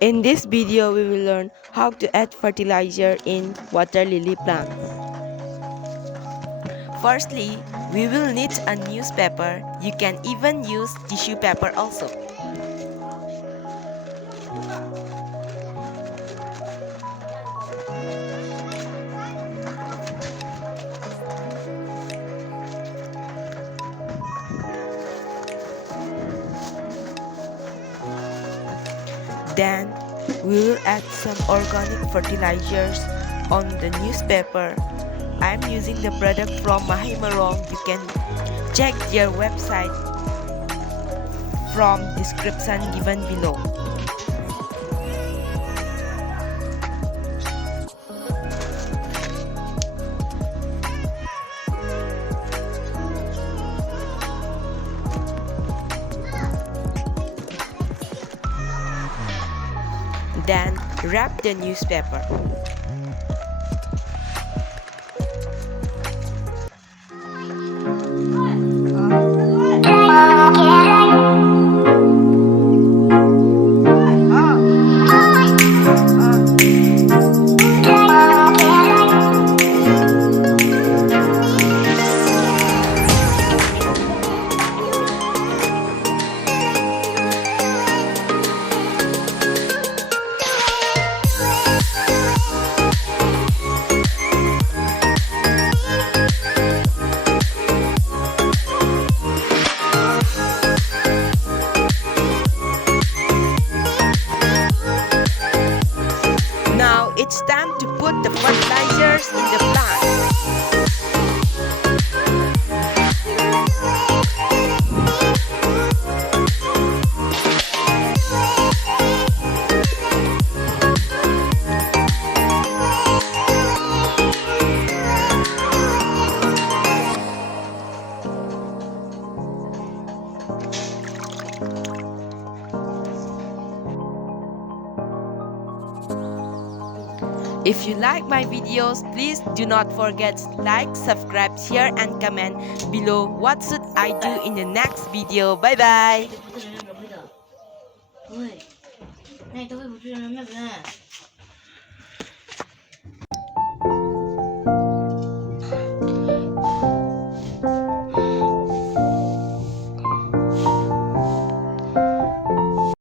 In this video, we will learn how to add fertilizer in water lily plants. Firstly, we will need a newspaper. You can even use tissue paper also. Then, we will add some organic fertilizers on the newspaper. I am using the product from Mahimarong. You can check their website from description given below. Then wrap the newspaper. Now it's time to put the fertilizers in the plant. If you like my videos, please do not forget like, subscribe, share and comment below what should I do in the next video. Bye bye. 对，那你都喂不去，那不是？